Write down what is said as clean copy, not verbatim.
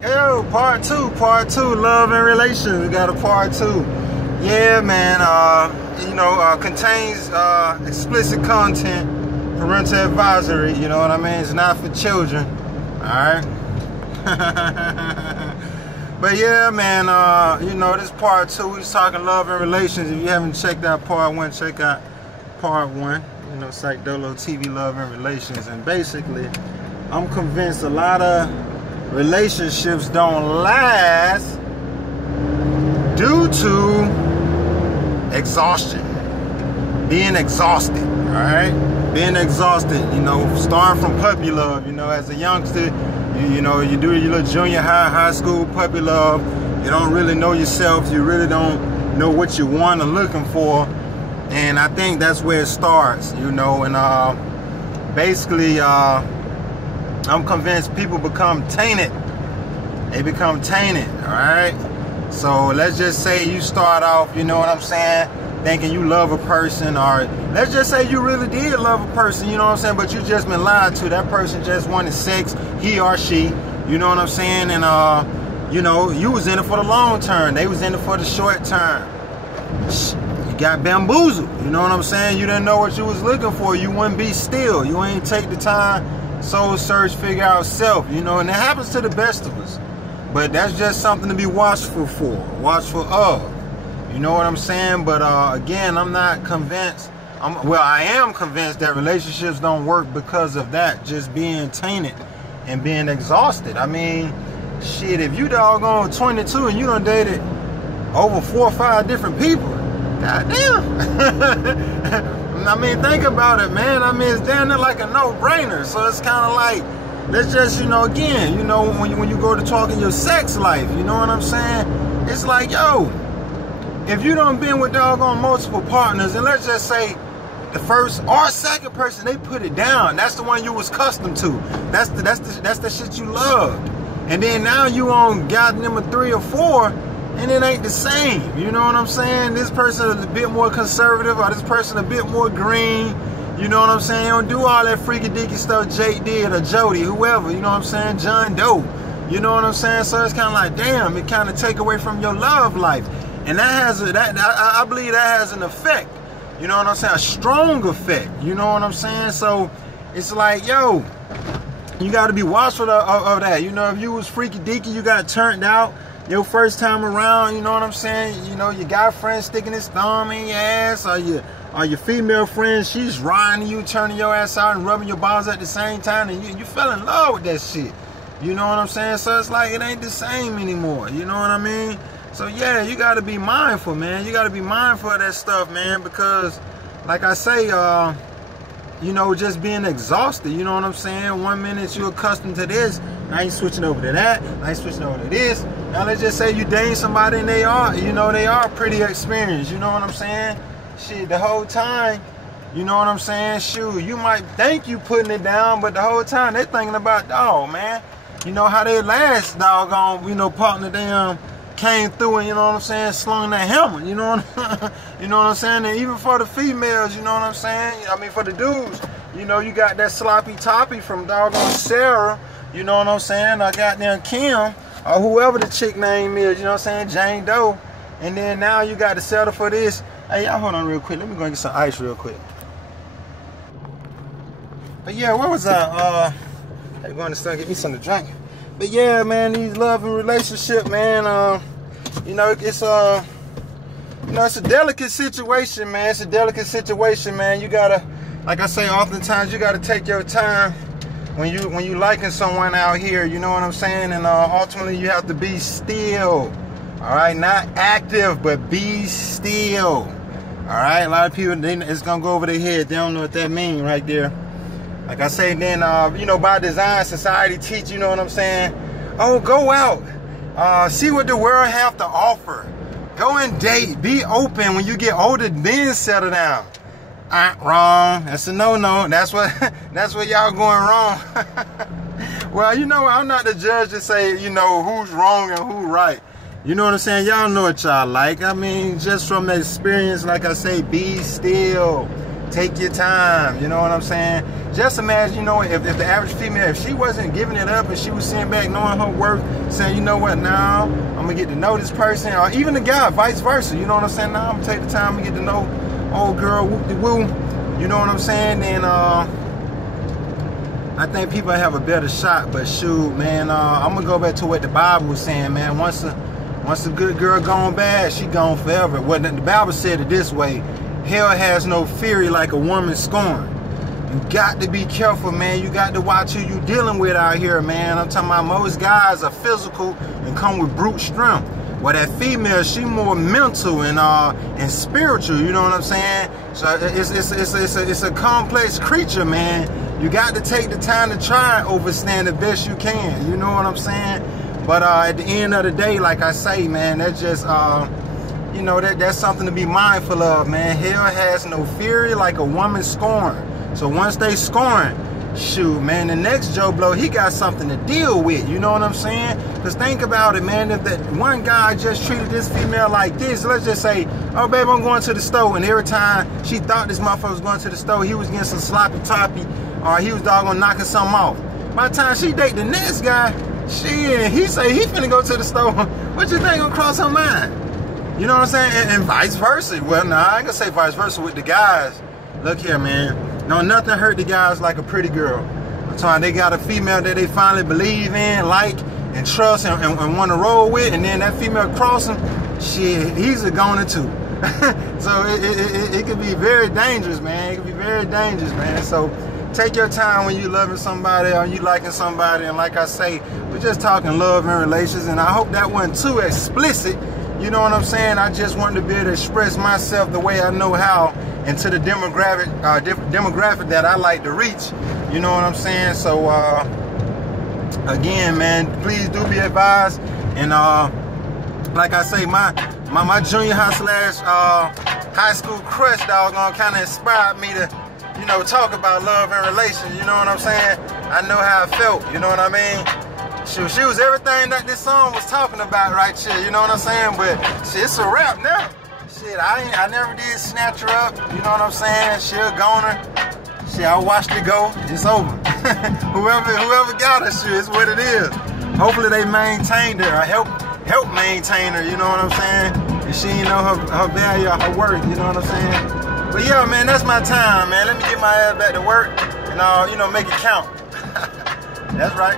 Yo, part two, love and relations. We got a part two. Yeah, man, contains explicit content, parental advisory, you know what I mean? It's not for children, alright? But yeah, man, this part two, we're talking love and relations. If you haven't checked out part one, check out part one. Psych Dolo TV, love and relations. And basically, I'm convinced a lot of relationships don't last due to exhaustion, being exhausted, all right? Being exhausted, starting from puppy love, as a youngster, you do your little junior high school puppy love. You don't really know yourself. You really don't know what you want or looking for. And I think that's where it starts, and basically, I'm convinced people become tainted. They become tainted, all right? So let's just say you start off, thinking you love a person, or let's just say you really did love a person, but you just been lied to. That person just wanted sex, he or she, and you was in it for the long term. They was in it for the short term. You got bamboozled, you didn't know what you was looking for. You wouldn't be still. You ain't take the time, soul search, figure out self, and it happens to the best of us. But that's just something to be watchful for, watchful of. You know what I'm saying? But again, I'm not convinced. I am convinced that relationships don't work because of that, just being tainted and being exhausted. I mean, shit, if you doggone 22 and you done dated over 4 or 5 different people, goddamn. I mean, think about it, man. I mean, it's down there like a no-brainer. So it's kind of like, let's just, again, when you go to talking your sex life, you know what I'm saying? It's like, yo, if you done been with doggone multiple partners, and let's just say the first or second person, they put it down. That's the one you was accustomed to. That's the shit you loved. And then now you on got number 3 or 4, and it ain't the same. You know what I'm saying? This person is a bit more conservative, or this person a bit more green. You know what I'm saying? You don't do all that freaky deaky stuff Jake did, or Jody, whoever. You know what I'm saying? John Doe. You know what I'm saying? So it's kind of like, damn, it kind of take away from your love life. And that has I believe that has an effect. You know what I'm saying? A strong effect. You know what I'm saying? So it's like, yo, you got to be watchful of that. If you was freaky deaky, you got turned out your first time around, you know what I'm saying? Your guy friend sticking his thumb in your ass, or your female friend, she's riding you, turning your ass out and rubbing your balls at the same time, and you fell in love with that shit. You know what I'm saying? So it's like, it ain't the same anymore. You know what I mean? So yeah, you got to be mindful, man. You got to be mindful of that stuff, man, because like I say, just being exhausted, you know what I'm saying? 1 minute you're accustomed to this, now you switching over to that, now you switching over to this. Now let's just say you dating somebody and they are pretty experienced, you know what I'm saying? Shit, the whole time, you know what I'm saying? Shoot, you might think you putting it down, but the whole time they thinking about, dog, man, how they last doggone, partner damn came through and, you know what I'm saying, slung that hammer, you know what I'm saying? And even for the females, you know what I'm saying? I mean, for the dudes, you got that sloppy toppy from doggone Sarah, you know what I'm saying? I got them Kim, or whoever the chick name is, you know what I'm saying? Jane Doe. And then now you got to settle for this. Hey, y'all hold on real quick. Let me go and get some ice real quick. But yeah, where was I? I'm going to start get me something to drink. But yeah, man, these love and relationship, man, it's a delicate situation, man. It's a delicate situation, man. You gotta, like I say, oftentimes you gotta take your time when you liking someone out here, you know what I'm saying? And ultimately you have to be still. All right, not active, but be still. All right, a lot of people, it's gonna go over their head. They don't know what that means right there. Like I say, then, by design, society teach, you know what I'm saying? Oh, go out, see what the world have to offer. Go and date, be open. When you get older, then settle down. Wrong, that's a no-no. That's what y'all going wrong. Well, I'm not the judge to say, who's wrong and who right. You know what I'm saying? Y'all know what y'all like. I mean, just from the experience, like I say, be still. Take your time. You know what I'm saying? just imagine, you know, if the average female, if she wasn't giving it up and she was sitting back knowing her worth, saying, you know what, now I'm gonna get to know this person, or even the guy, vice versa, you know what I'm saying? Now I'm gonna take the time to get to know old girl, whoop-de-woo, you know what I'm saying? And I think people have a better shot. But shoot, man, I'm gonna go back to what the Bible was saying, man. Once a good girl gone bad, she gone forever. Well, the Bible said it this way: hell has no fury like a woman scorned. You got to be careful, man. You got to watch who you dealing with out here, man. I'm talking about most guys are physical and come with brute strength. Well, that female, she more mental and spiritual. You know what I'm saying? So it's a complex creature, man. You got to take the time to try and overstand the best you can. You know what I'm saying? But at the end of the day, like I say, man, that's just you know, that's something to be mindful of, man. Hell has no fury like a woman scorned. So once they scoring, shoot, man, the next Joe Blow, he got something to deal with. You know what I'm saying? Because think about it, man. If that one guy just treated this female like this, let's just say, oh, babe, I'm going to the store. And every time she thought this motherfucker was going to the store, he was getting some sloppy toppy, or he was doggone knocking something off. By the time she date the next guy, he say he finna go to the store. What you think gonna cross her mind? You know what I'm saying? And vice versa. Well, nah, I ain't gonna say vice versa with the guys. Look here, man. No, nothing hurt the guys like a pretty girl. I'm talking, they got a female that they finally believe in, like, and trust, and want to roll with, and then that female crossing, shit, he's a goner too. So it could be very dangerous, man. It could be very dangerous, man. So take your time when you loving somebody or you liking somebody. And like I say, we're just talking love and relations, and I hope that wasn't too explicit. You know what I'm saying? I just wanted to be able to express myself the way I know how, and to the demographic that I like to reach. You know what I'm saying? So again, man, please do be advised. And like I say, my junior high / high school crush, doggone, kind of inspired me to, you know, talk about love and relations. You know what I'm saying? I know how it felt. You know what I mean? Shoot, she was everything that this song was talking about right here, you know what I'm saying? But shit, it's a wrap now. Shit, I never did snatch her up, you know what I'm saying? She a goner. Shit, I watched it go. It's over. whoever got her, shit, it's what it is. Hopefully they maintained her, or help maintain her, you know what I'm saying? And she ain't know her value or her worth, you know what I'm saying? But yeah, man, that's my time, man. Let me get my ass back to work and you know, make it count. That's right.